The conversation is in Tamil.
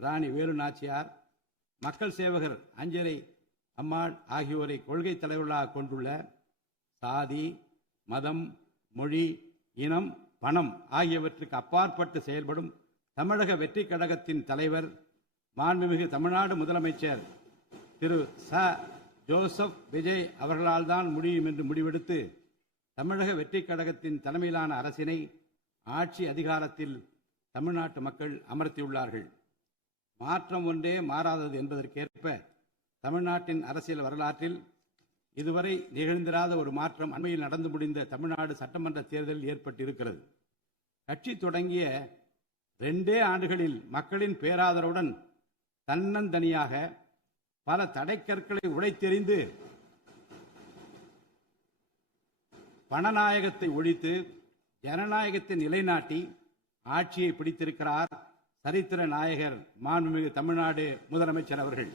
ராணி வேலு நாச்சியார், மக்கள் சேவகர் அஞ்சலை அம்மாள் ஆகியோரை கொள்கை தலைவர்களாக கொண்டுள்ள சாதி, மதம், மொழி, இனம், பணம் ஆகியவற்றுக்கு அப்பாற்பட்டு செயல்படும் தமிழக வெற்றி கழகத்தின் தலைவர் மாண்புமிகு தமிழ்நாடு முதலமைச்சர் திரு ச. ஜோசப் விஜய் அவர்களால் தான் முடியும் என்று முடிவெடுத்து தமிழக வெற்றி கழகத்தின் தலைமையிலான அரசினை ஆட்சி அதிகாரத்தில் தமிழ்நாட்டு மக்கள் அமர்த்தியுள்ளார்கள். மாற்றம் ஒன்றே மாறாதது என்பதற்கேற்ப தமிழ்நாட்டின் அரசியல் வரலாற்றில் இதுவரை நிகழ்ந்திராத ஒரு மாற்றம் அண்மையில் நடந்து முடிந்த தமிழ்நாடு சட்டமன்ற தேர்தலில் ஏற்பட்டிருக்கிறது. கட்சி தொடங்கிய 2 ஆண்டுகளில் மக்களின் பேராதரவுடன் தன்னந்தனியாக பல தடைக்கற்களை உடைத்தெறிந்து பணநாயகத்தை ஒழித்து ஜனநாயகத்தை நிலைநாட்டி ஆட்சியை பிடித்திருக்கிறார் சரித்திர நாயகர் மாண்புமிகு தமிழ்நாடு முதலமைச்சர் அவர்கள்.